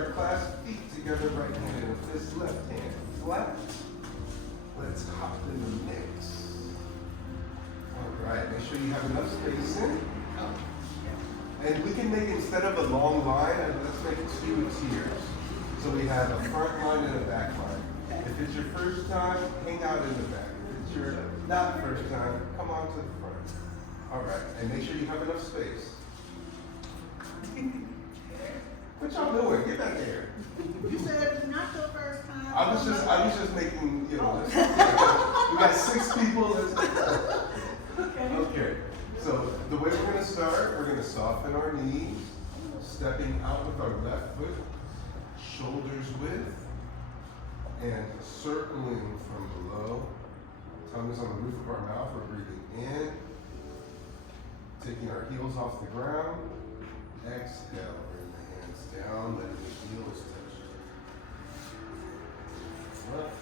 start. Clasp feet together, right hand in a fist, left hand flat. Let's hop in the mix. All right, make sure you have enough spacing. And we can make, instead of a long line, let's make 2 tiers. So we have a front line and a back line. If it's your first time, hang out in the back. If it's your not first time, come on to the front. All right, and make sure you have enough space. What y'all doing? Get back there. You said not your first time. I was just making, you know, we got 6 people. Okay. So the way we're gonna start, we're gonna soften our knees, stepping out with our left foot, shoulders width, and circling from below. Tongue is on the roof of our mouth. We're breathing in, taking our heels off the ground. Exhale, bring the hands down, letting the heels touch. Left.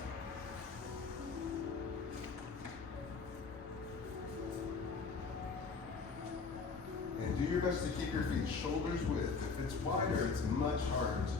And do your best to keep your feet shoulders width. If it's wider, it's much harder to do.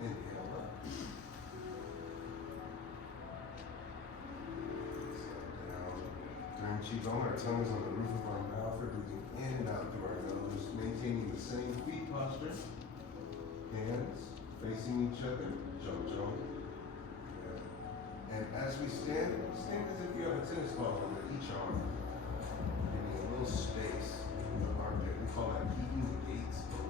Inhale up. Exhale down. During Qigong, our tongue is on the roof of our mouth. We're breathing in and out through our nose, maintaining the same feet posture. Hands facing each other, jump. And as we stand as if you have a tennis ball under each arm. Giving a little space in the armpit. We call that keeping the gates open.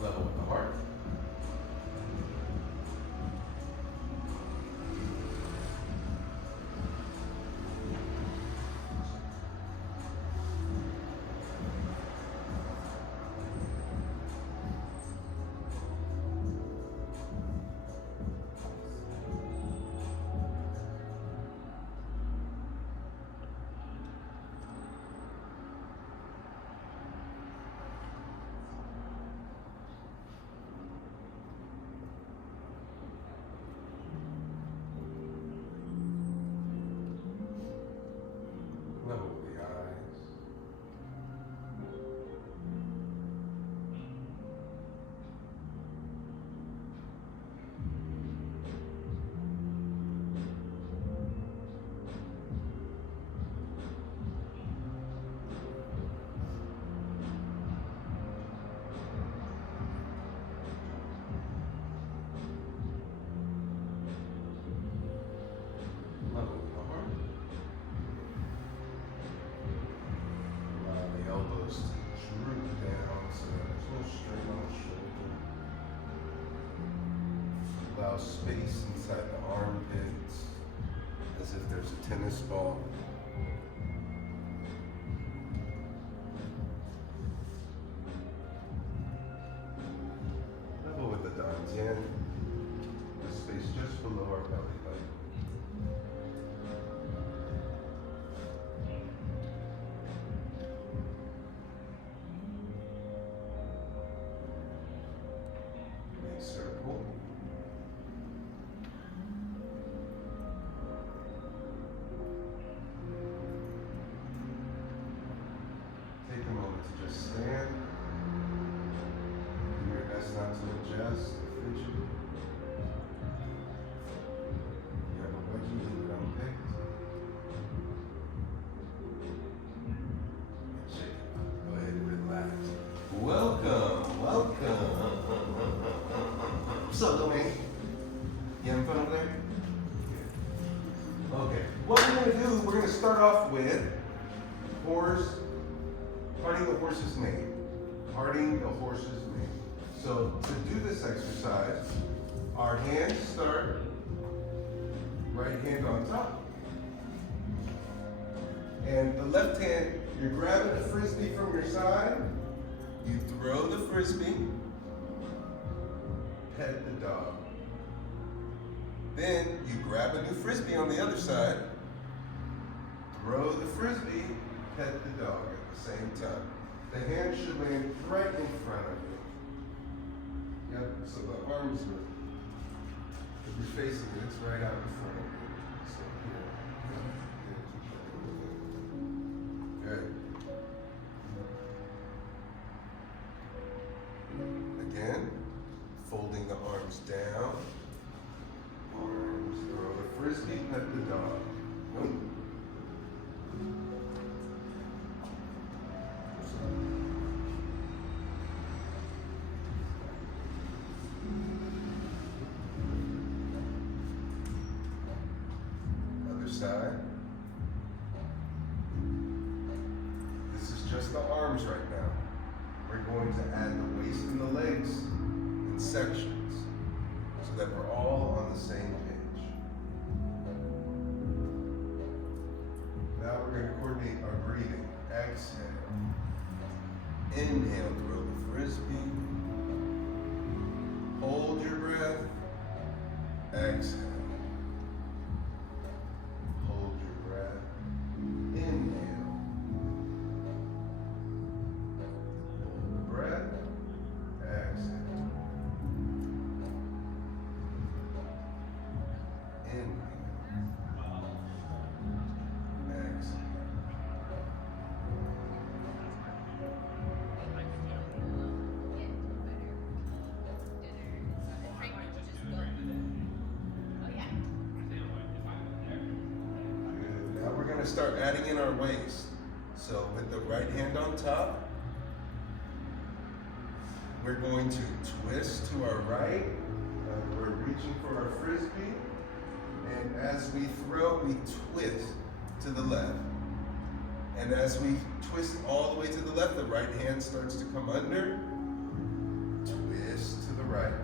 Level with the heart. Level with the eyes. Level with the heart. Allow the elbows to droop down so there's no strain on the shoulder. Allow space inside the armpits as if there's a tennis ball. Level with the dantian, the space just below our belly button. Big circle. Take a moment to just stand. Do your best not to adjust or fidget. to start off with parting the horse's mane. Parting the horse's mane. So to do this exercise, our hands start right hand on top. And the left hand, you're grabbing the frisbee from your side. You throw the frisbee, pet the dog. Then you grab a new frisbee on the other side, throw the frisbee, pet the dog at the same time. The hand should land right in front of you. Yep, so the arms are, if you're facing it, it's right out in front of you. So here, good. Again, folding the arms down. Arms, throw the frisbee, pet the dog. Boom. Other side. This is just the arms right now. We're going to add the waist and the legs in sections so that we're all on the same page. Now we're going to coordinate our breathing. Exhale. Inhale, throw the frisbee. Hold your breath. Exhale. Hold your breath. Inhale. Hold the breath. Exhale. Start adding in our waist. So with the right hand on top, we're going to twist to our right. We're reaching for our frisbee. And as we throw, we twist to the left. And as we twist all the way to the left, the right hand starts to come under. Twist to the right.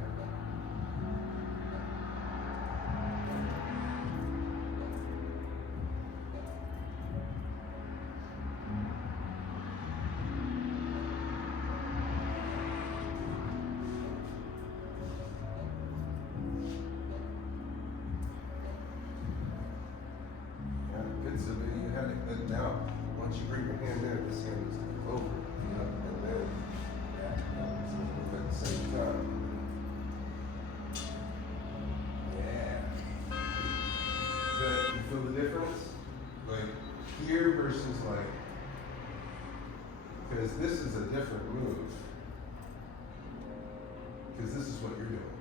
So then you had it good now. Once you bring your hand there, this hand is over. And then at the same time. Yeah. Good. You feel the difference? Like here versus like, because this is a different move. Because this is what you're doing.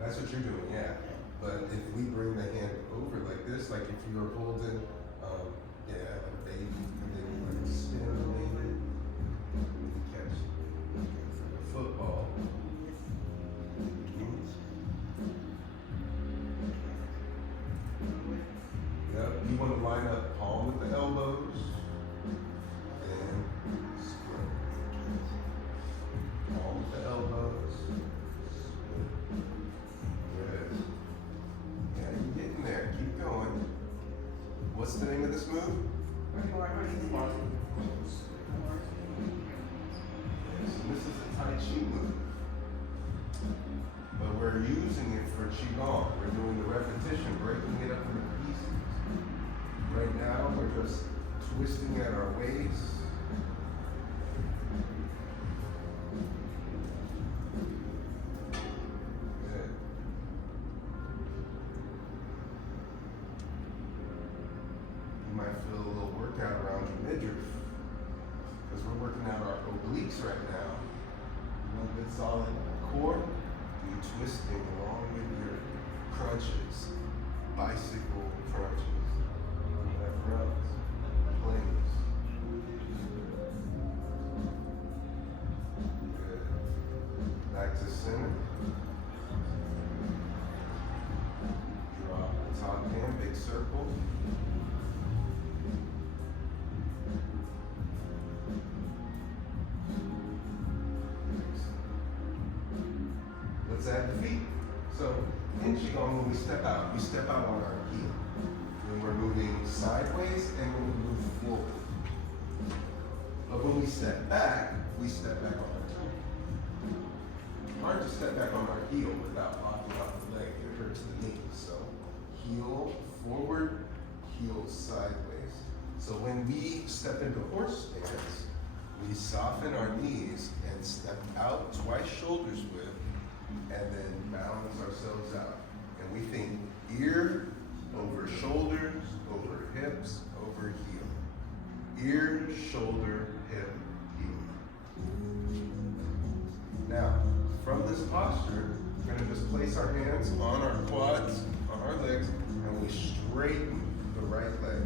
That's what you're doing, yeah. But if we bring the hand over like this, like if you were holding, like a baby, and then you like spin the baby, and you catch the football. Yep, you want to line up palm with the elbows, and split. Palm with the elbows, split. Good. Yeah, you're getting there. Keep going. What's the name of this move? Yes, this is a Tai Chi move. But we're using it for Qigong. We're doing the repetition, breaking it up into pieces. Right now, we're just twisting at our waist. Feel a little workout around your midriff because we're working out our obliques right now. You want a good solid core? Do twisting along with your crunches, bicycle crunches, whatever else, planks. Good. Back to center. Drop the top hand, big circle. let's add the feet. So in Qigong, when we step out on our heel. When we're moving sideways and when we move forward. But when we step back on our toe. Hard to step back on our heel without locking out the leg. It hurts the knee. So heel forward, heel sideways. So when we step into horse stance, we soften our knees and step out twice shoulders width and then balance ourselves out. And we think ear over shoulders, over hips, over heel. Ear, shoulder, hip, heel. Now, from this posture, we're going to just place our hands on our quads, on our legs, and we straighten the right leg.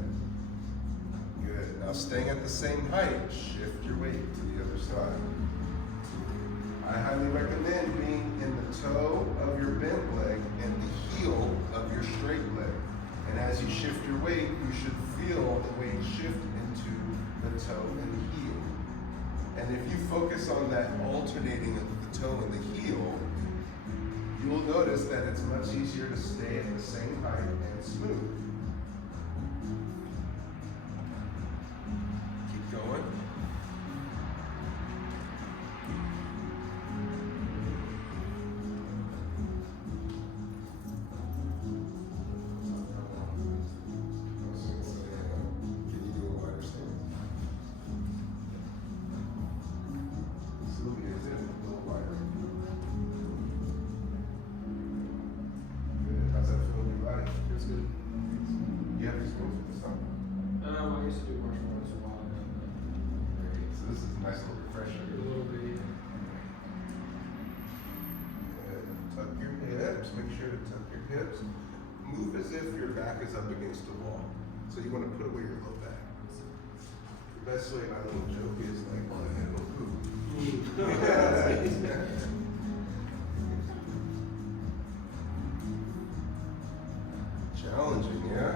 Good. Now, staying at the same height, shift your weight to the other side. I highly recommend being in the toe of your bent leg and the heel of your straight leg. And as you shift your weight, you should feel the weight shift into the toe and the heel. And if you focus on that alternating of the toe and the heel, you'll notice that it's much easier to stay at the same height and smooth. Keep going. Make sure to tuck your hips. Move as if your back is up against the wall. So you want to put away your low back. The best way, my little joke is like, oh, I had no poop. Challenging, yeah?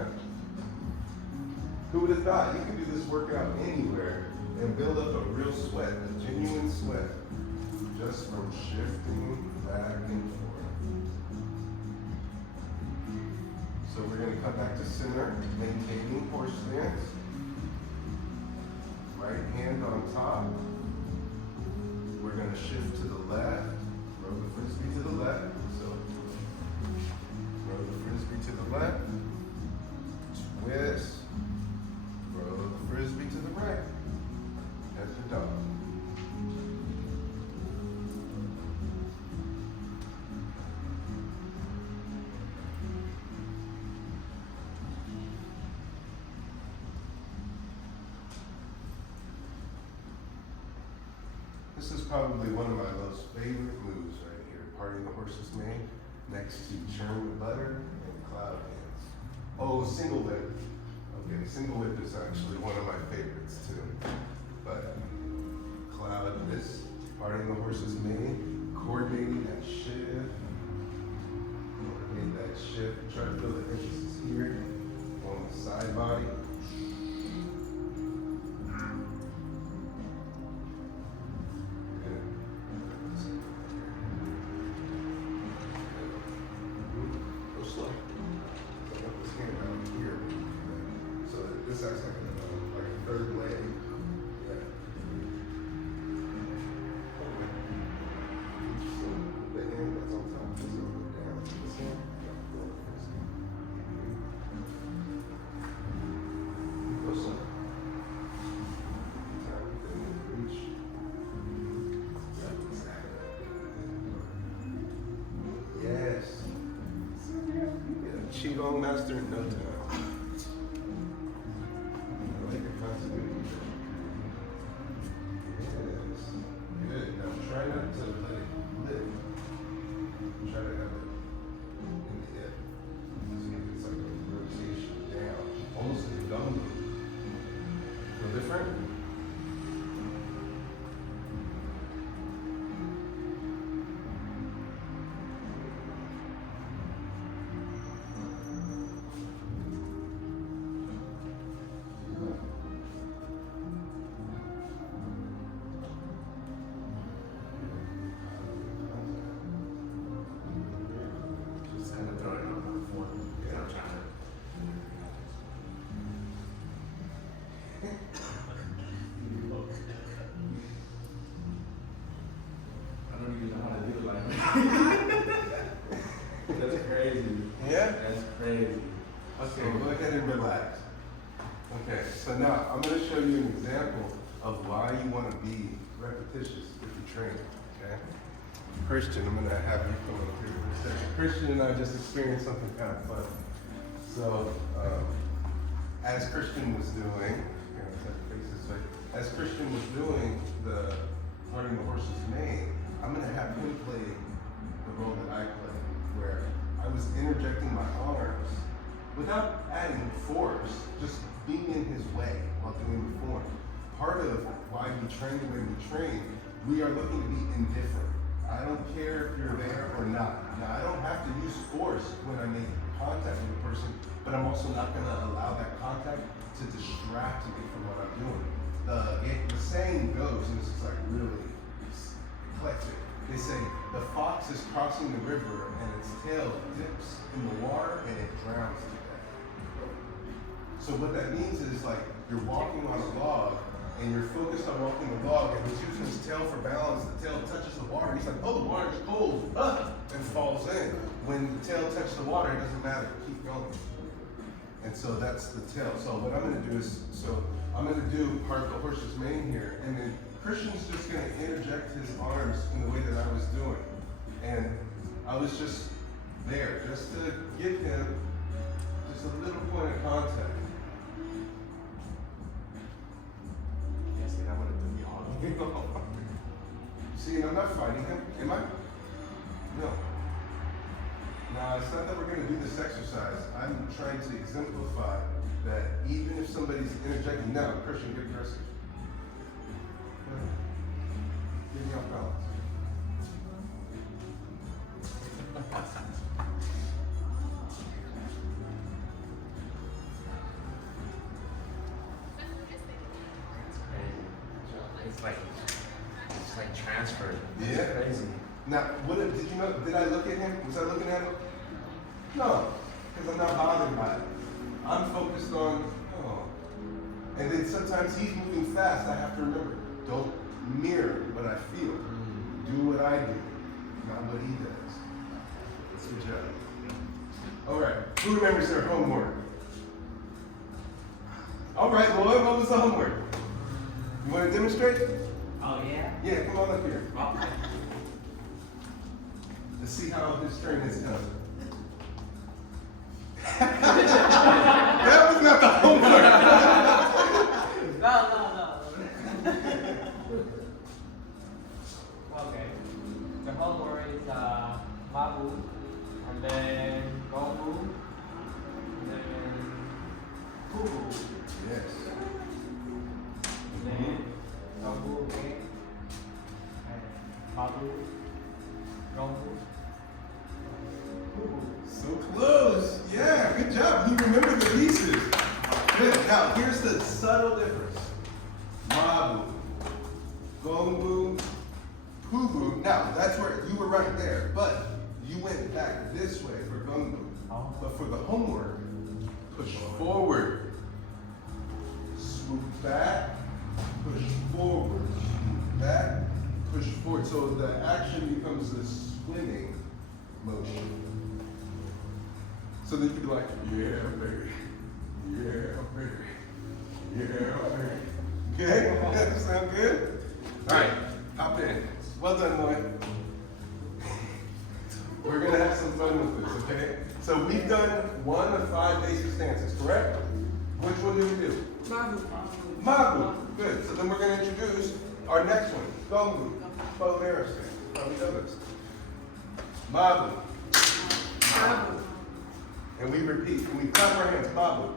Who would have thought you could do this workout anywhere and build up a real sweat, a genuine sweat, just from shifting back and forth. So we're going to come back to center, maintaining horse stance. Right hand on top. We're going to shift to the left. Throw the frisbee to the left. So throw the frisbee to the left. Twist. Throw the frisbee to the right. Head to dog. This is probably one of my most favorite moves right here. Parting the horse's mane next to churn the butter and cloud hands. Oh, single whip. Okay, single whip is actually one of my favorites too. But cloud this, parting the horse's mane, coordinating that shift. Coordinate that shift. Try to feel the emphasis here on the side body. Qigong master in no time. I like your continuity. Yes. Good. Now try not to let it lift. Try to have it in the hip. See if it's like a rotation down. Almost like a dumbbell. Feel different? Yeah? That's crazy. Okay, go ahead and relax. Okay, so now I'm going to show you an example of why you want to be repetitious with your training. Okay? Christian, I'm going to have you come up here for a second. Christian and I just experienced something kind of fun. So, as Christian was doing, as Christian was doing the learning the horse's mane, I'm going to have him play the role that I play, where I was interjecting my arms without adding force, just being in his way while doing the form. Part of why we train the way we train, we are looking to be indifferent. I don't care if you're there or not. Now, I don't have to use force when I make contact with a person, but I'm also not going to allow that contact to distract me from what I'm doing. The saying goes, and this is like really eclectic, they say, the fox is crossing the river and its tail dips in the water and it drowns to death. So what that means is like you're walking on a log and you're focused on walking the log and he's using his tail for balance, the tail touches the water, he's like, oh, the water's cold, and falls in. When the tail touches the water, it doesn't matter, keep going. And so that's the tail. So what I'm gonna do is, I'm going to do part of the horse's mane here, and then Christian's just going to interject his arms in the way that I was doing. And I was just there, just to give him just a little point of contact. Yes, I want to do the See, and I'm not fighting him, am I? No. Now, it's not that we're going to do this exercise. I'm trying to exemplify that even if somebody's interjecting, now, Christian, get aggressive. Get me off balance. It's like transferred. It's Yeah. crazy. Now, did you know, did I look at him? Was I looking at him? No, because I'm not bothered by it. I'm focused on, and then sometimes he's moving fast. I have to remember, don't mirror what I feel. Do what I do, not what he does. That's good job. All right, who remembers their homework? All right, Lloyd, what was the homework? You want to demonstrate? Oh, yeah? Yeah, come on up here. Okay. Let's see how his training is done. That was not the homework. No. Okay. The homework is Mabu, and then Gomu, and then Kubu, Yes. and then Gomu again, and Mabu, Gomu, Kubu. So close. Yeah, good job. You remember the pieces. Good. Now, here's the subtle difference. Mabu, Gombu, Pubu. Now, that's where you were right there, but you went back this way for Gombu. But for the homework, push forward, swoop back, push forward, swoop back, push forward. So the action becomes the swimming motion. So then you can be like, yeah, baby. Yeah, baby. Yeah, baby. Okay? That sound good? All right, hop in. Well done, Lloyd. We're going to have some fun with this, okay? So we've done 1 of 5 basic stances, correct? Which one did we do? Mabu. Good. So then we're going to introduce our next one, Gombu. Bow and arrow stance. Probably know this. Mabu. And we repeat, and we clap our hands, Mabu.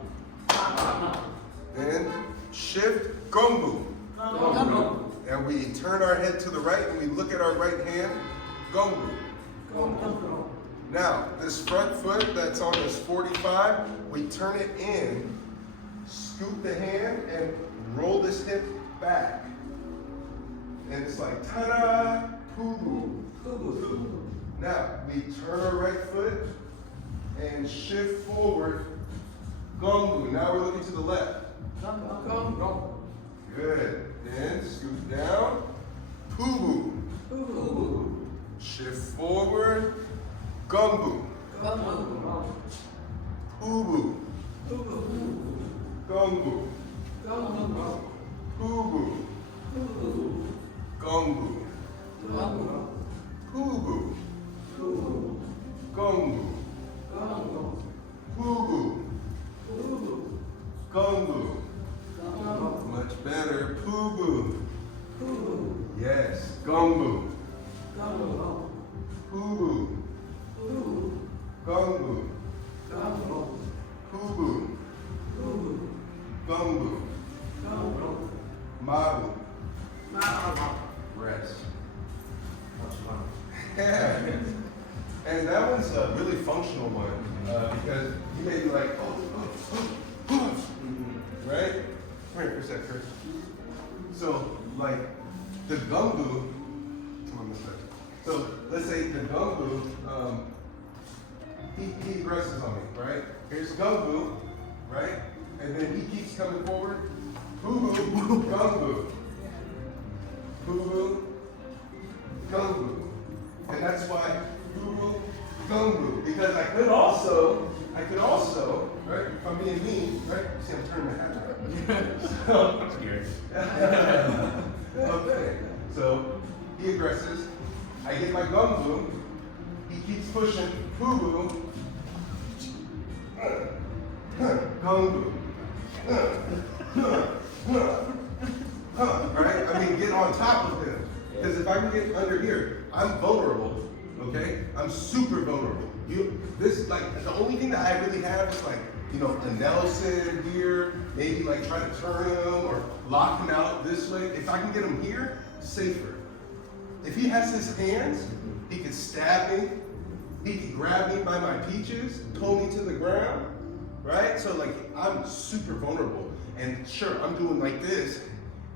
Then shift, Gombu. And we turn our head to the right and we look at our right hand, Gombu. Now, this front foot that's on this 45, we turn it in, scoop the hand, and roll this hip back. And it's like, ta-da, Pubu. Now, we turn our right foot and shift forward, Gombu. Now we're looking to the left. Good. Then scoot down, Pubu. Shift forward, Gombu. Ubu. Gongu. Ubu. Gongu. Ubu. Gongu. Ubu. Gongu. Much better. Pubu. Yes. Gongu. Pubu. Gongu. Pubu. Gongu. Mabu. Rest. Yeah. And that one's a really functional one because you may be like, right? Come here for a sec, Chris. So, like, the gungu, come on this way. So, let's say the gungu, he aggresses on me, right? Here's gungu, right? And then he keeps coming forward. Boo-boo, gungu. Boo-boo, gungu. And that's why boo-boo, gungu. Because I could also, right, if I'm being mean, right? See, I'm turning my hat around. I'm scared. Okay, so he aggresses. I get my gungu. He keeps pushing. Boo-boo. Gungu. Right? I mean, get on top of him. Because if I can get under here, I'm vulnerable. Okay? I'm super vulnerable. The only thing that I really have is like, you know, a Nelson here, maybe like try to turn him or lock him out this way. If I can get him here, safer. If he has his hands, he can stab me. He can grab me by my peaches, pull me to the ground, right? So like, I'm super vulnerable. And sure, I'm doing like this.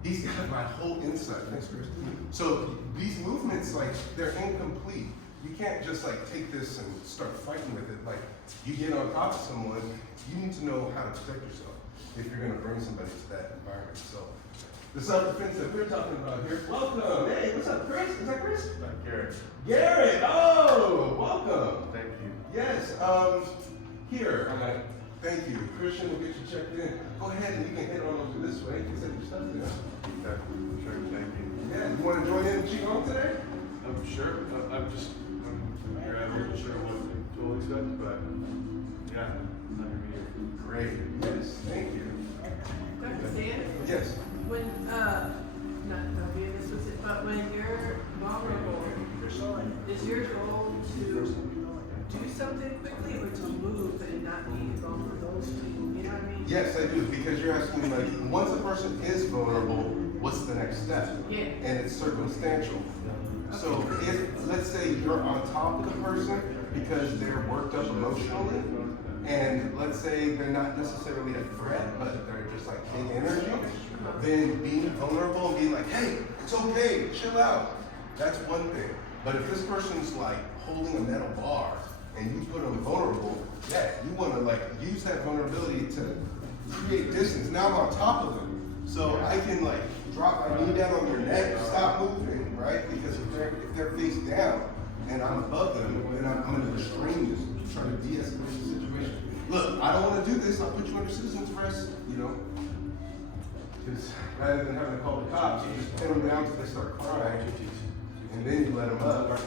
He's got my whole inside. Thanks, Chris. So these movements, like, they're incomplete. You can't just like take this and start fighting with it. Like, you get on top of someone, you need to know how to protect yourself if you're gonna bring somebody to that environment. So the self-defense that we're talking about here. Welcome. Hey, what's up, Chris? Is that Chris? Garrett. Garrett. Oh, welcome. Thank you. Yes. Here. Thank you. Christian will get you checked in. Go ahead and you can head on over this way. You can set your stuff there. Okay. Sure, thank you. Yeah. You want to join in Qigong today? I'm sure. I'm you're not really sure what to expect, but yeah, I'm happy to be here. Great. Yes. Thank you. Dr. Stan, Yes. when, not being explicit, but when you're vulnerable, is your goal to do something quickly or to move and not be vulnerable? You know what I mean? Yes, I do, because you're asking like, once a person is vulnerable, what's the next step? Yeah. And it's circumstantial. So if, let's say you're on top of the person because they're worked up emotionally, and let's say they're not necessarily a threat, but they're just like big energy, then being vulnerable and being like, hey, it's okay, chill out. That's one thing. But if this person's like holding a metal bar and you put them vulnerable, yeah, you want to like use that vulnerability to create distance. Now I'm on top of them. So I can like drop my knee down on their neck, stop moving, right? Because if they're face down and I'm above them, then I'm going to restrain this, try to de-escalate the situation. Look, I don't want to do this. I'll put you under citizen's arrest, you know. Because rather than having to call the cops, you just pin them down until they start crying, and then you let them up.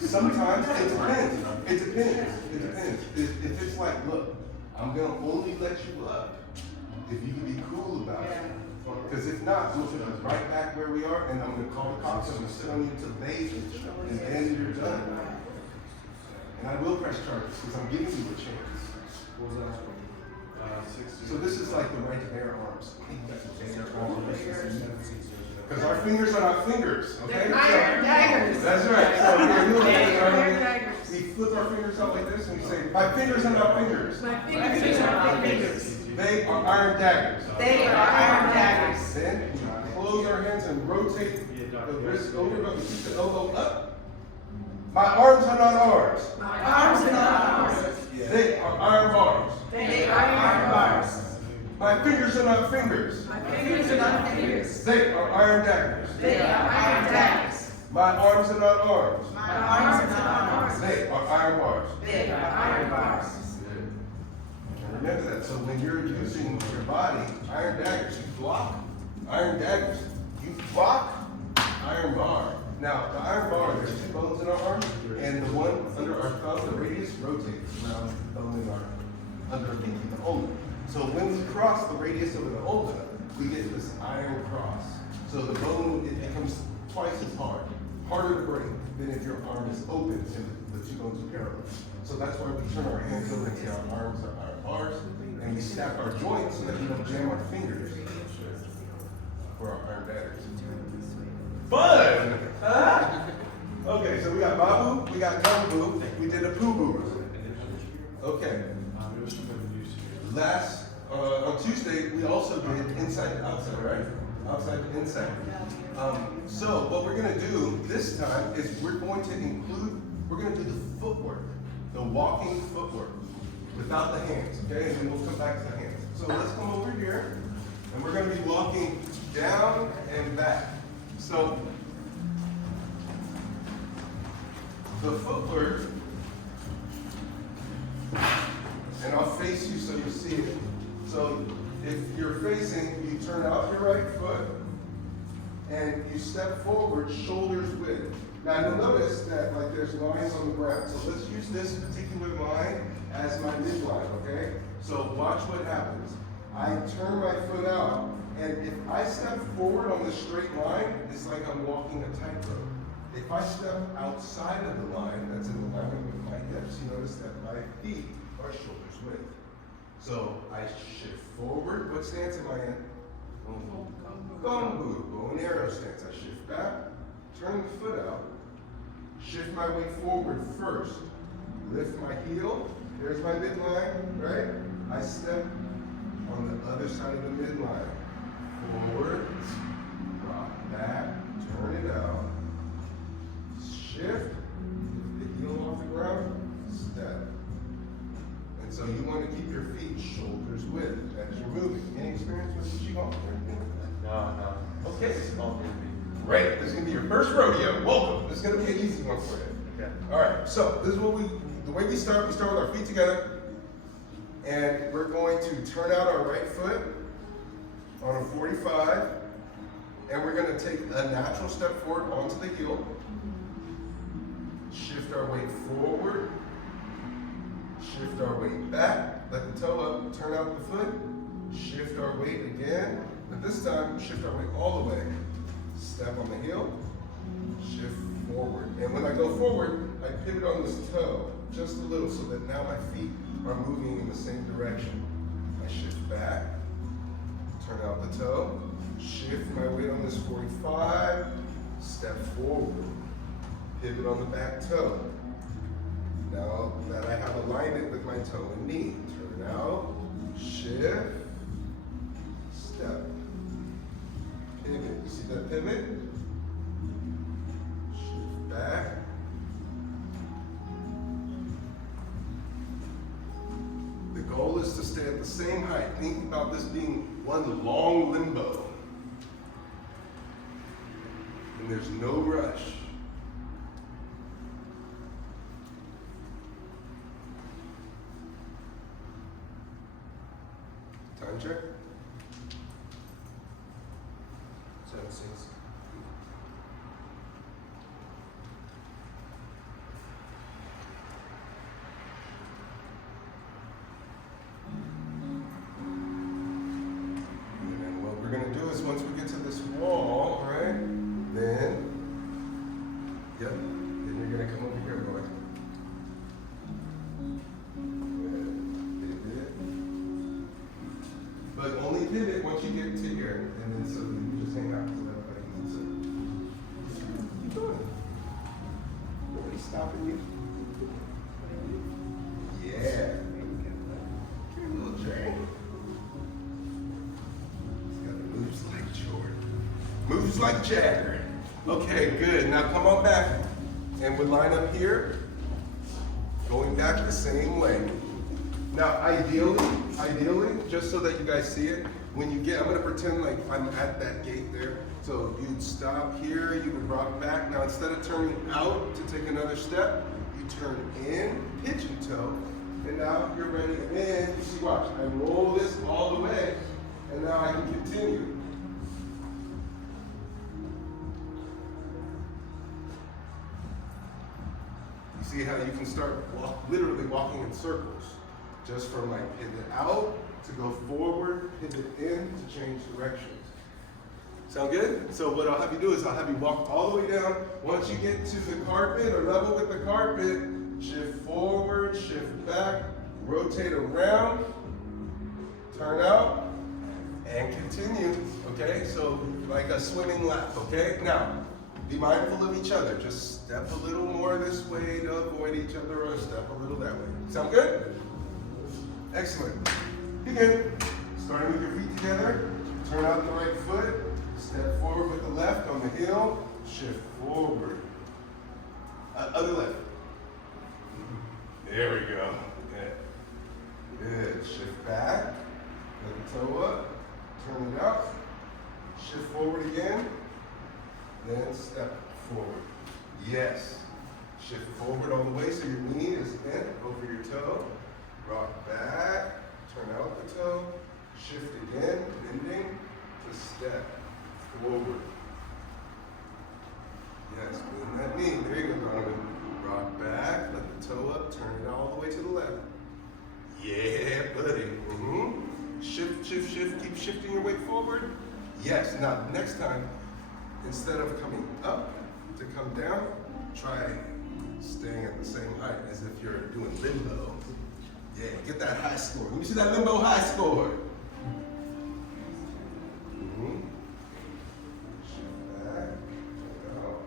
Sometimes it depends. It depends. It depends. If it's like, look, I'm gonna only let you up if you can be cool about it. Because if not, we'll put us right back where we are, and I'm gonna call the cops. I'm gonna sit on you until they finish, and then you're done. And I will press charges because I'm giving you a chance. What was that? 60. So this is like the right to bear arms. Because our fingers are not fingers, okay? They're iron daggers. That's right. So here, you Iron daggers. we flip our fingers out like this and we say, my fingers are not fingers. My fingers are not fingers. They are iron daggers. They are iron daggers. Then we close our hands and rotate the wrist over, but we keep the elbow up. My arms are not ours. My arms are not ours. They are iron bars. They are iron bars. My fingers are not fingers. My fingers are not fingers. They are iron daggers. They are iron daggers. My arms are not arms. My arms are not arms. They are iron bars. They are iron bars. And remember that. So when you're using your body, iron daggers, you block iron daggers. You block iron bar. Now, the iron bar, there's two bones in our arm, and the one under our thumb, the radius, rotates around the bone in our under our pinky, the ulna. So when we cross the radius over the ulna, we get this iron cross. So the bone, it becomes twice as hard, harder to break than if your arm is open and the two bones are parallel. So that's why we turn our hands over and say our arms are iron bars, and we stack our joints so that we don't jam our fingers for our iron daggers. Fun! Huh? Okay, so we got Babu, we got Gumbu, we did a Poo-Boo. Okay. Last, on Tuesday, we also did inside to outside, right? Outside to inside. So what we're gonna do this time is we're going to do the footwork, the walking footwork, without the hands, okay? And then we'll come back to the hands. So let's come over here, and we're gonna be walking down and back. So, the footwork, and I'll face you so you see it. So, if you're facing, you turn out your right foot, and you step forward, shoulders width. Now, you'll notice that like there's lines on the ground. So let's use this particular line as my midline, okay? So watch what happens. I turn my foot out, and if I step forward on the straight line, it's like I'm walking a tightrope. If I step outside of the line that's in alignment with my hips, you notice that my feet are shoulders width. So I shift forward. What stance am I in? Gumbu, bow and arrow stance. I shift back, turn the foot out, shift my weight forward first, lift my heel. There's my midline, right? I step on the other side of the midline. Forward, rock back, turn it out, shift, the heel off the ground, step. And so you want to keep your feet shoulders width as you're moving. Any experience with Qigong? No. Okay. It's all new to me. Great. This is going to be your first rodeo. Welcome. This is going to be an easy one for you. Okay. All right. So this is what the way we start with our feet together. And we're going to turn out our right foot on a 45. And we're going to take a natural step forward onto the heel. Shift our weight forward. Shift our weight back. Let the toe up. Turn out the foot. Shift our weight again. But this time, shift our weight all the way. Step on the heel. Shift forward. And when I go forward, I pivot on this toe just a little so that now my feet are moving in the same direction. I shift back. Turn out the toe. Shift my weight on this 45. Step forward. Pivot on the back toe. Now that I have alignment with my toe and knee, turn out, shift, step, pivot. You see that pivot? Shift back. The goal is to stay at the same height. Think about this being one long limbo. And there's no rush. Time check. 7-6. And then what we're going to do is once we get to this wall, right? Then you're going to come over here, boy. But only pivot once you get to here, and then so you just hang out so everybody can see. What you doing? Nobody's stopping you. Yeah. Here, little Jay. He's got the moves like Jordan. Moves like Jagger. Okay, good. Now come on back. And we line up here, going back the same way. Now, ideally, just so that you guys see it, When you get, I'm gonna pretend like I'm at that gate there. So you'd stop here, you would rock back. Now instead of turning out to take another step, you turn in, pigeon toe, and now you're ready. And then, you see, watch, I roll this all the way, and now I can continue. You see how you can start literally walking in circles, just from like pivot out to go forward, pivot in to change directions. Sound good? So what I'll have you do is I'll have you walk all the way down. Once you get to the carpet or level with the carpet, shift forward, shift back, rotate around, turn out, and continue, okay? So like a swimming lap, okay? Now, be mindful of each other. Just step a little more this way to avoid each other or step a little that way. Sound good? Excellent. Begin. Starting with your feet together, turn out the right foot, step forward with the left on the heel, shift forward. Other leg. There we go. Good. Good. Shift back, let the toe up, turn it out, shift forward again, then step forward. Yes. Shift forward all the way so your knee is bent over your toe. Rock back, turn out the toe, shift again, bending to step forward. Yes, bend that knee. There you go, Donovan. Rock back, let the toe up, turn it all the way to the left. Yeah, buddy. Shift, shift, shift. Keep shifting your weight forward. Yes. Now, next time, instead of coming up to come down, try staying at the same height as if you're doing limbo. Yeah, get that high score. Let me see that limbo high score. Shift back, turn out,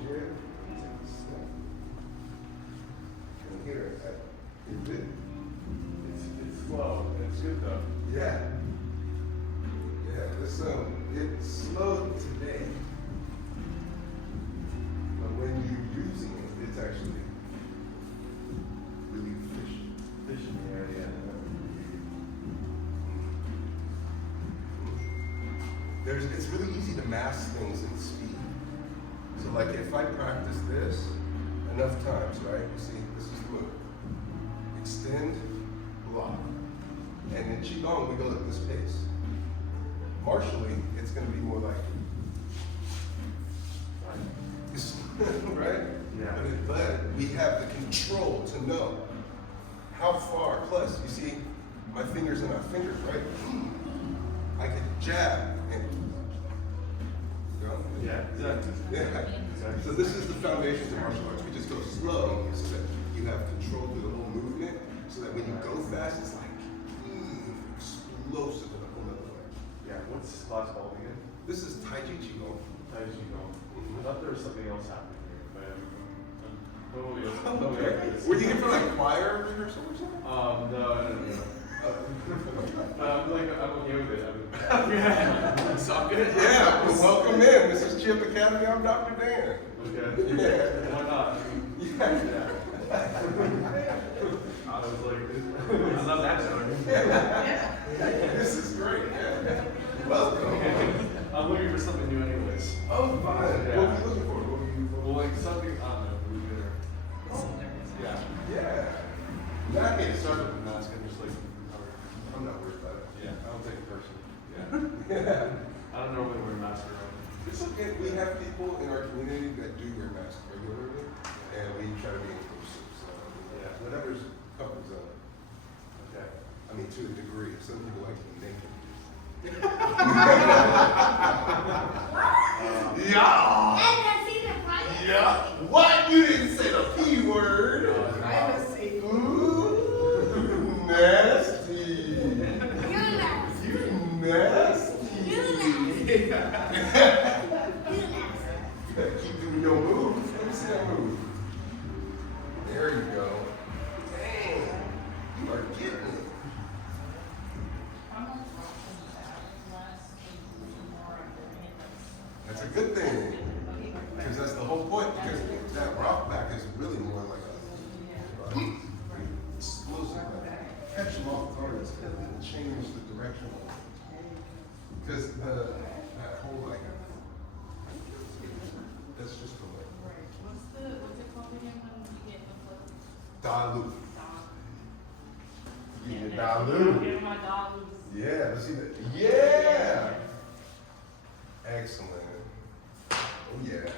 shift, take a step. And here, is it? It's slow. It's good though. Yeah. Yeah, listen, it's slow today. But when you're using it, it's actually really efficient. Fishing area. It's really easy to mask things in speed. So like if I practice this enough times, right? You see, this is the move. Extend, block. And in Qigong, we go at this pace. Martially, it's going to be more like, right? Yeah. But we have the control to know how far. Plus, you see, my fingers are not fingers, right? I can jab and go. Yeah, exactly. Yeah. So this is the foundation to martial arts. We just go slow so that you have control through the whole movement, so that when you go fast, it's like explosive in a whole other way. Yeah, what's class called again? This is Taiji Qigong. Taiji Qigong. I thought there was something else happening here, but I'm totally Were you here for like choir rehearsal or something? No. I'm okay with it. It's all good. Yeah, well, welcome in. This is Chip Academy. I'm Dr. Dan. Okay. Yeah. Why not? Yeah. I was like, I love that song. This is great. Yeah. Welcome. I'm looking for something new anyways. Oh, fine. Yeah. What were you looking for? What were you looking for? Well, like something, I don't know, weird. Yeah. Yeah. That It is. starts with the mask and just like, I'm not worried about it. yeah, I don't take it personally. Yeah. Yeah. I don't normally wear masks around. It's okay. We have people in our community that do wear masks regularly, and we try to be inclusive. So, Yeah. whatever's comfort zone. Okay. I mean, to a degree. Some people like to be naked. Yeah. Yeah. What? You didn't say the P word. Privacy. Ooh, nasty. You nasty. Keep doing your move. Let me see that move. There you go. Dang. You are getting it. That's a good thing. Because that's the whole point. Because that rock back is really more like a explosive. Catch them off guard and change the direction. direction. Because that whole like, that's just the leg. Right. What's it called again when you get the flip? Dalu. You get Yeah, Dalu. Give my dog. Yeah, let's see that. Yeah! Excellent. Oh yeah.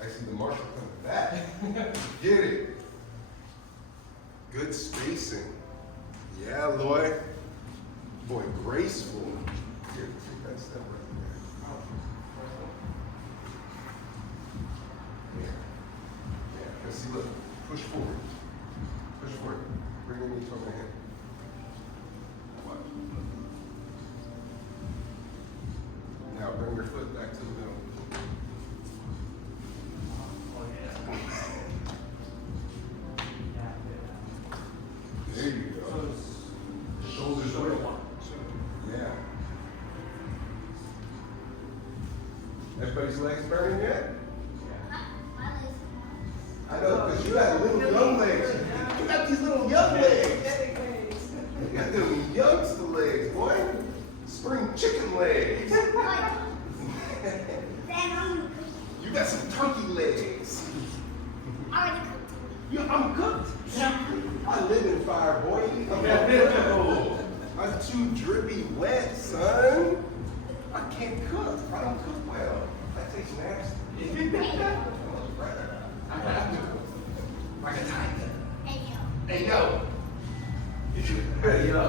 I see the marshal coming back. Get it. Good spacing. Yeah, Lloyd. Boy, graceful. Here, take that step right there. Yeah. Yeah, let's see, look. Push forward. Push forward. Bring your knee over here. Watch. Now bring your foot back to the middle. There you go. Shoulders way. Yeah. Everybody's legs burning yet? I know, because you got little young legs. You got these little young legs. You got them youngster legs, boy. Spring chicken legs. You got some turkey legs. I'm cooked. I live in fire, boy. I'm too drippy wet, son. I can't cook. I don't cook well. That tastes nasty. I have to. Like a tiger. Hey, yo. Hey, yo.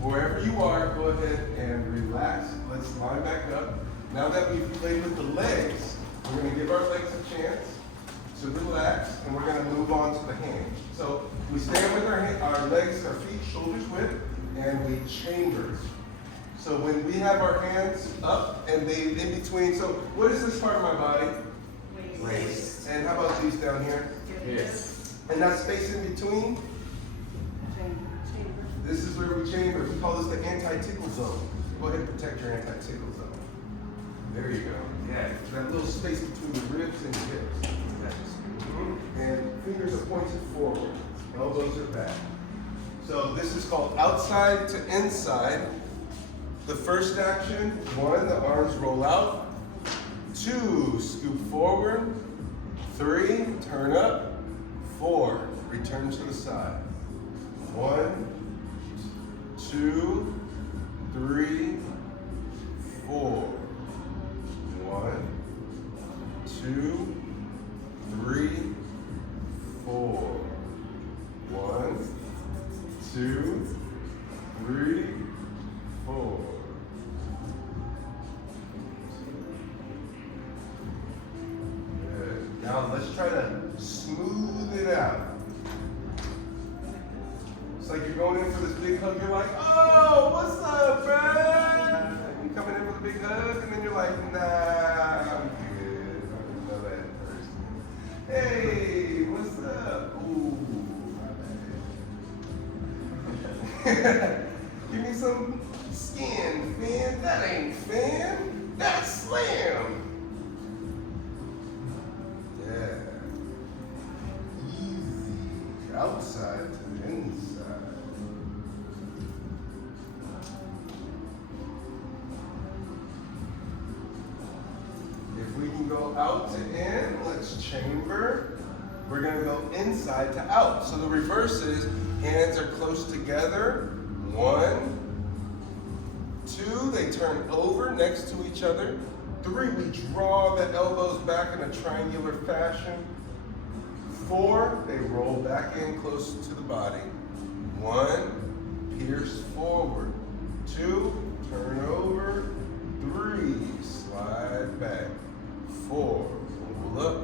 Wherever you are, go ahead and relax. Let's line back up. Now that we've played with the legs, we're going to give our legs a chance to relax, and we're going to move on to the hands. So we stand with our legs, our feet, shoulders width, and we chamber. So when we have our hands up and they in between, so what is this part of my body? Waist. And how about these down here? Yes. And that space in between? This is where we chamber. We call this the anti-tickle zone. Go ahead and protect your anti-tickle zone. There you go. Yeah. That little space between the ribs and the hips. And fingers are pointed forward. Elbows are back. So this is called outside to inside. The first action, 1, the arms roll out. 2, scoop forward. 3, turn up. 4, return to the side. 1, 2, 3, 4. 1, 2, 3, 4. 1, 2, 3, 4. Good. Now let's try to smooth it out. It's like you're going in for this big hug. You're like, oh, what's up, man? You coming in with a big hug, and then you're like, nah, I'm good. I didn't know that at first. Hey, what's up? Ooh, my bad. Give me some skin, fan. That ain't fan. That's slam. Yeah. Easy. Outside to inside. If we can go out to in, let's chamber. We're going to go inside to out. So the reverse is hands are close together. 1, 2, they turn over next to each other. 3, we draw the elbows back in a triangular fashion. 4, they roll back in close to the body. 1, pierce forward. 2, turn over. 3, slide back. 4, roll up.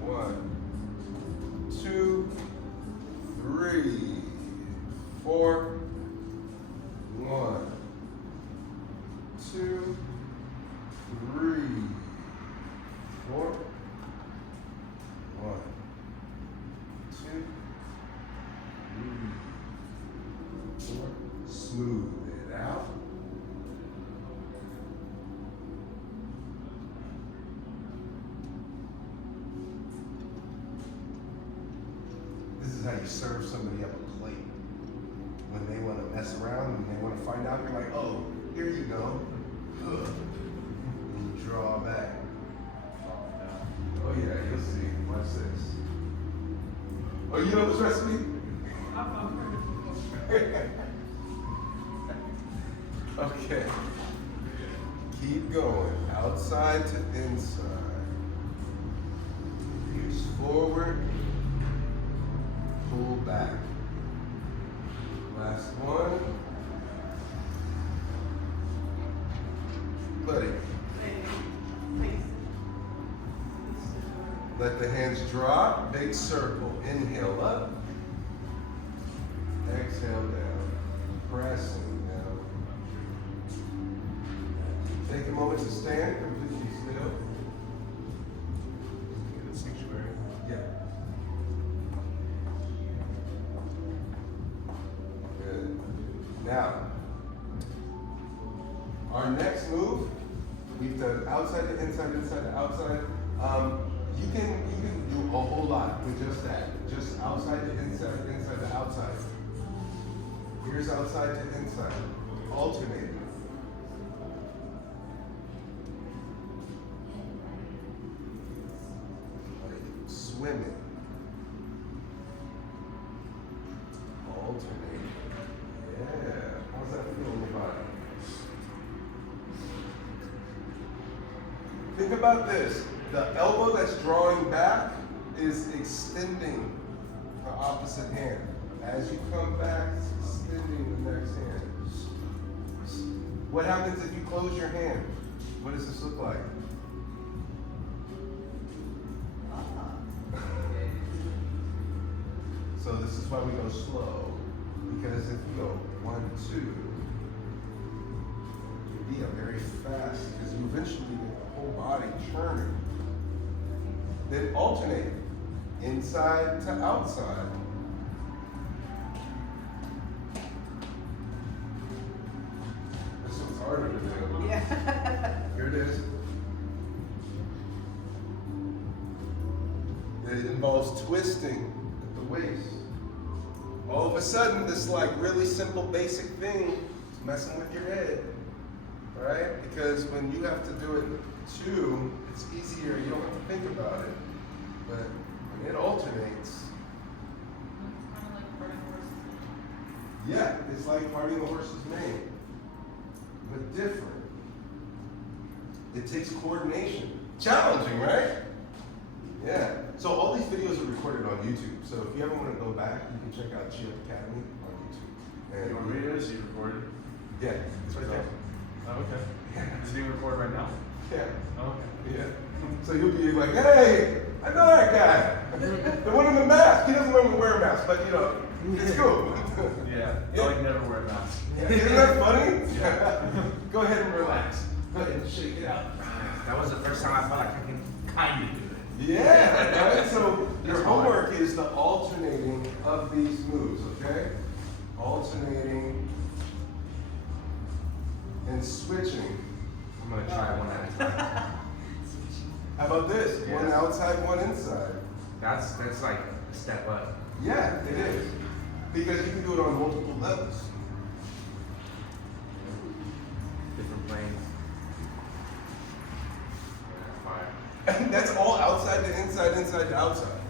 1, 2, 3, 4. 1, 2, 3, 4. 1, 2, 3, 4. Smooth it out. This is how you serve somebody up a plate. when they want to mess around and they want to find out, you're like, oh, here you go. Ugh. And you draw back. Oh yeah, you'll see. Watch this. Oh, you know this recipe? Okay. Keep going. Outside to inside. Reach forward. Pull back. Last one. Buddy. Let the hands drop. Big circle. Inhale up. Exhale down. Pressing down. Take a moment to stand completely still. Get a sanctuary. Yeah. Good. Now, our next move, we've done outside to inside, inside to outside. You can do a whole lot with just that. Just outside to inside, inside to outside. Here's outside to inside. Alternating. Like swimming. Alternating. Yeah. How's that feel in your body? Think about this. The elbow that's drawing back is extending the opposite hand. As you come back, it's extending the next hand. What happens if you close your hand? What does this look like? So this is why we go slow. Because if you go 1, 2, you'll be up very fast because you eventually get the whole body churning. Then alternate inside to outside. This one's harder to do. Yeah. Here it is. It involves twisting at the waist. All of a sudden, this like really simple basic thing is messing with your head, right? Because when you have to do it too, it's easier, you don't have to think about it. But when it alternates, It's kind of like burning horses. yeah, it's like parting the horse's mane, but different. It takes coordination. Challenging, right? Yeah. So all these videos are recorded on YouTube. So if you ever want to go back, you can check out Chi Academy on YouTube. And You want me to see recorded? yeah, it's right there. Oh, okay. Yeah. Is it being recorded right now? Yeah. Oh, okay. Yeah. So you'll be like, hey, I know that guy. The one in the mask. He doesn't normally wear a mask, but you know, it's cool. Yeah. I like never wear a mask. Yeah. Isn't that funny? Yeah. Go ahead and relax. Go ahead and shake it out. That was the first time I felt like I can kind of do it. Yeah, right? So your That's homework is the alternating of these moves, okay? Alternating and switching. I'm gonna try one at a time. How about this? Yeah. One outside, one inside. That's like a step up. Yeah, it is. Because you can do it on multiple levels. Different planes. Yeah, fire. And that's all outside to inside, inside to outside.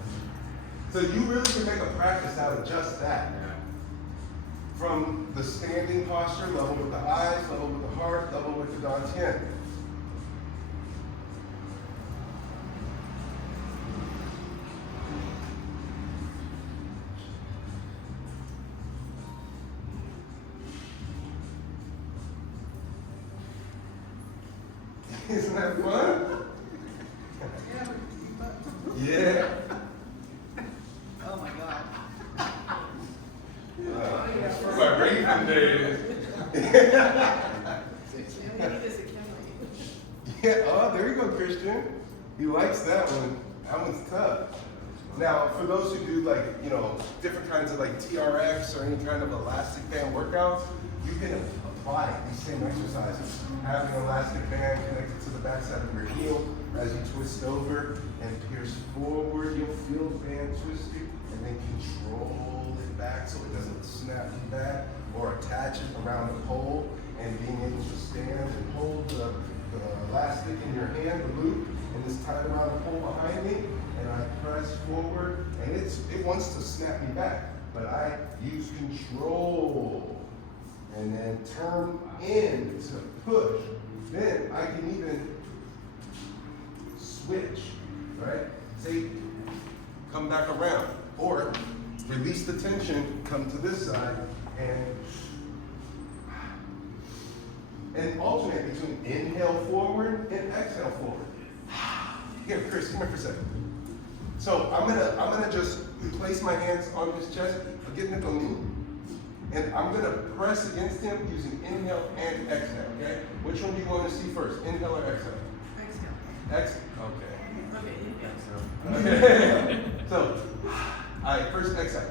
So you really can make a practice out of just that. Yeah. From the standing posture, level with the eyes, level with the heart, level with the dantian. Isn't that fun? Yeah. Oh my God. My raven days. Yeah. Yeah, we need this at Yeah, oh, there you go, Christian. He likes that one. That one's tough. Now, for those who do like, you know, different kinds of like TRX or any kind of elastic band workouts, you can apply these same exercises. Have an elastic band connected to the backside of your heel as you twist over and pierce forward. You'll real band twisting, and then control it back so it doesn't snap you back, or attach it around the pole, and being able to stand and hold the elastic in your hand, the loop, and it's tied around the pole behind me, and I press forward, and it wants to snap me back, but I use control, and then turn in to push. Then I can even switch, right? See, come back around, or release the tension, come to this side, and alternate between inhale forward and exhale forward. Here, Chris, come here for a second. So I'm gonna just place my hands on his chest, get Nick on me, and I'm gonna press against him using inhale and exhale, okay? Which one do you want to see first, inhale or exhale? Exhale. Exhale, okay. Okay, inhale. Okay. So, I first exhale.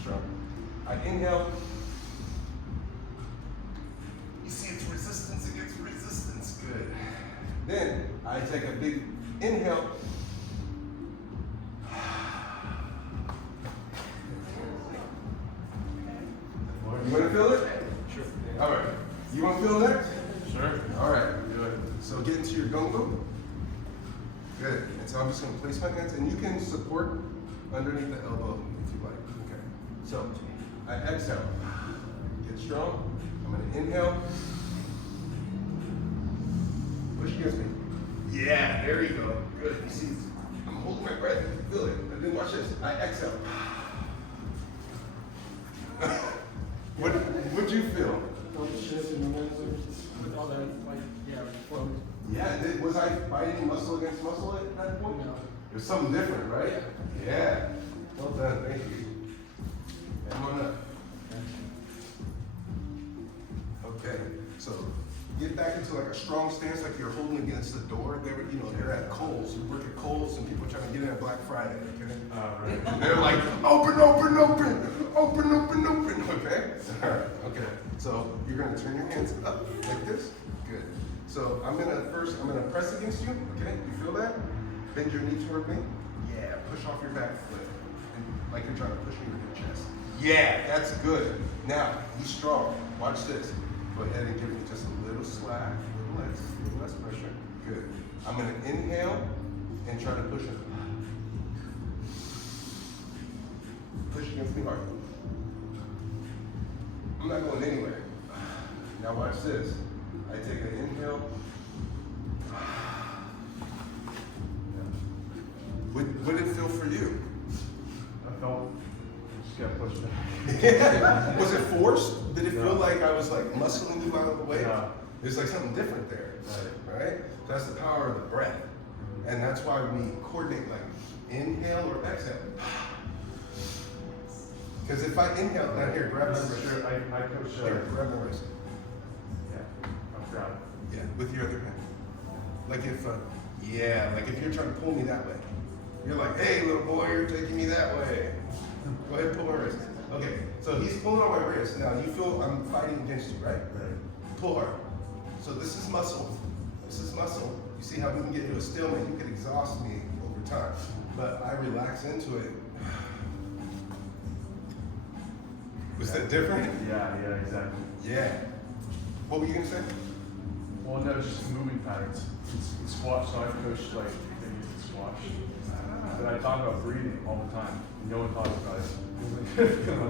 Strong. I inhale. You see it's resistance against resistance. Good. Then I take a big inhale. You want to feel it? Sure. All right. You want to feel that? Sure. All right. Good. So get into your gongo. Good. And so I'm just going to place my hands, and you can support underneath the elbow if you like. Okay. So I exhale. Get strong. I'm going to inhale. Push against me. Yeah, there you go. Good. You see, I'm holding my breath. Feel it. And then watch this. I exhale. What'd you feel? With all the, like, yeah, flows. Yeah, was I fighting muscle against muscle at that point? No. It was something different, right? Yeah. Well done, thank you. Come on up. Okay, so get back into like a strong stance, like you're holding against the door. They're at Kohl's. You work at Kohl's, and people are trying to get in at Black Friday. Okay. Right. They're like, open, open, open, open, open, open. Okay. All right. Okay. So you're gonna turn your hands up like this. Good. So I'm gonna press against you. Okay. You feel that? Bend your knee toward me. Yeah. Push off your back foot, and like you're trying to push me with your chest. Yeah. That's good. Now be strong. Watch this. Go ahead and give me just a little slack, a little less pressure. Good. I'm gonna inhale and try to push it. Push against me hard. I'm not going anywhere. Now watch this. I take an inhale. What did it feel for you? I felt just got pushed back. Was it forced? Did it feel like I was like muscling you out of the way? Yeah. There's like something different there, right? That's the power of the breath. And that's why we coordinate like inhale or exhale. Because if I inhale, now here, grab the wrist. Sure, I coach. Here, grab the wrist. Yeah, I'm proud. Yeah, with your other hand. Like if you're trying to pull me that way. You're like, hey, little boy, you're taking me that way. Go ahead and pull my wrist. Okay, so he's pulling on my wrist. Now you feel I'm fighting against you, right? Right. Pull hard. So this is muscle. This is muscle. You see how we can get into a stalemate? You can exhaust me over time. But I relax into it. Was that different? Yeah, exactly. Yeah. What were you gonna say? Well, no, just moving patterns. It's squash, so I've coached like maybe squash. But I talk about breathing all the time. No one talks about it.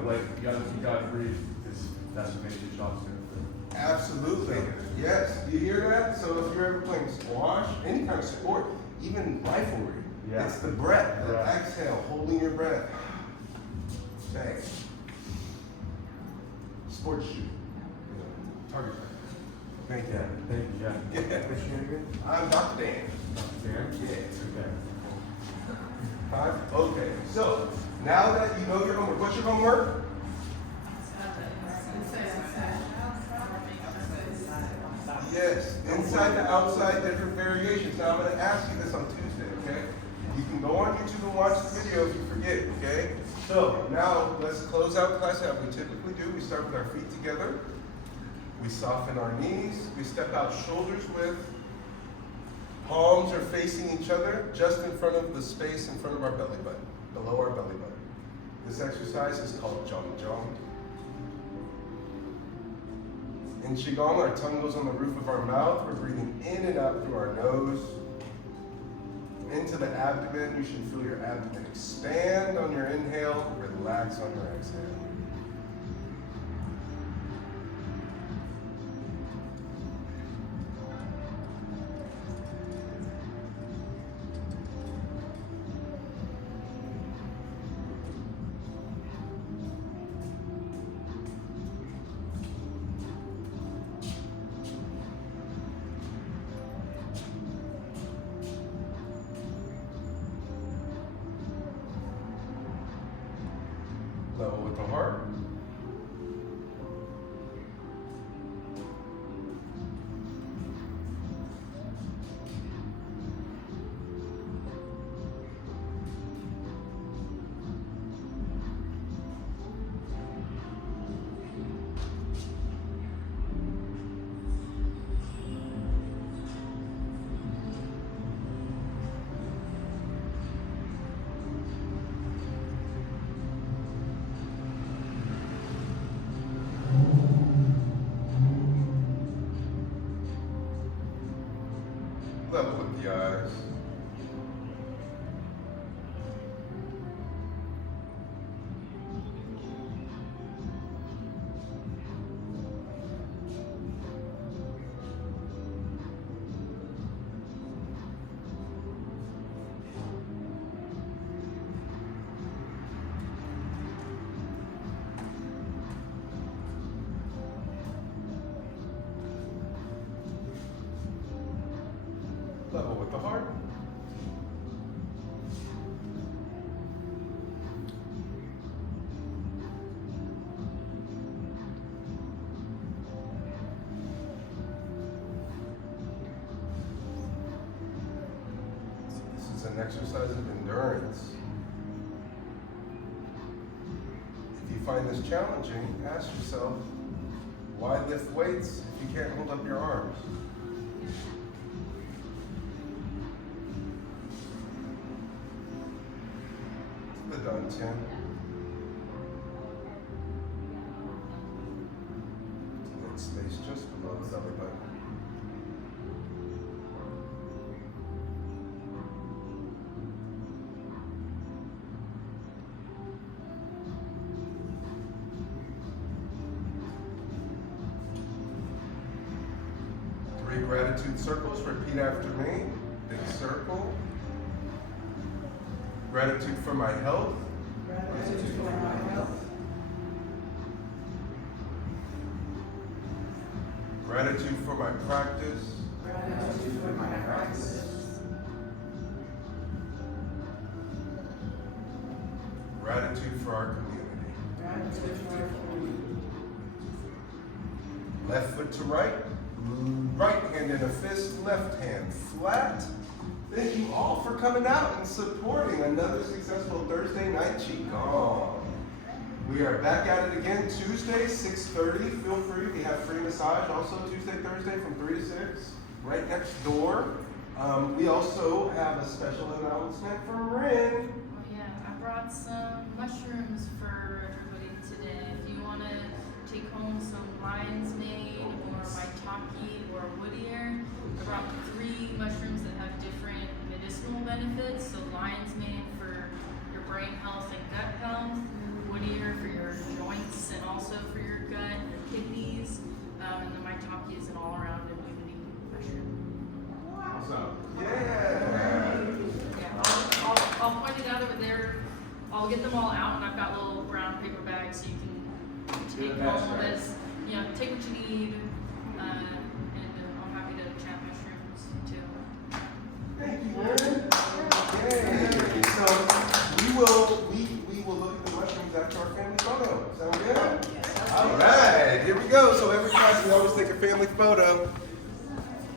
Like you gotta breathe because that's what makes your shots good. Absolutely. Yes. Do you hear that? So if you're ever playing squash, any kind of sport, even riflery, it's the breath, the exhale, holding your breath. Thanks. Sports shoot. Target practice. Thank you. Thank you. Yeah. What's your name again? I'm Dr. Dan. Dan? Yeah. Okay. 5? Okay. So now that you know your homework, what's your homework? Yes, inside to outside, different variations. Now I'm going to ask you this on Tuesday, okay? You can go on YouTube and watch the video if you forget, okay? So now let's close out class how we typically do. We start with our feet together. We soften our knees. We step out shoulders width. Palms are facing each other just in front of the space in front of our belly button, below our belly button. This exercise is called Jong Jong. In Qigong, our tongue goes on the roof of our mouth. We're breathing in and out through our nose. Into the abdomen, you should feel your abdomen expand on your inhale, relax on your exhale. Level with the heart. Level with the eyes. Level with the heart. This is an exercise of endurance. If you find this challenging, ask yourself, why lift weights if you can't hold up your arms? Done, Tim. That stays just below the belly button. Three gratitude circles. Repeat after me. Big circle. Gratitude for my health. Gratitude for my health. Gratitude for my practice. Gratitude for my practice. Gratitude for our community. Gratitude for our community. Left foot to right. Right hand in a fist. Left hand flat. Thank you all for coming out and supporting another successful Thursday night Qigong. We are back at it again Tuesday, 6:30. Feel free, we have free massage also Tuesday, Thursday from 3 to 6, right next door. We also have a special announcement from Rin. Oh yeah, I brought some mushrooms for everybody today. If you want to take home some lion's mane or maitake or woodier, I brought 3 mushrooms that have different medicinal benefits. So lion's mane for your brain health and gut health, woodier for your joints and also for your gut and your kidneys, and the maitake is an all-around immunity mushroom. What's up? Yeah. Yeah, I'll point it out over there. I'll get them all out, and I've got little brown paper bags so you can take home this. You know, take what you need, and I'm happy to chat mushrooms too. Thank you, Rin. Yay. So we will look at the mushrooms after our family photo. Sound good? All right, here we go. So every class we always take a family photo.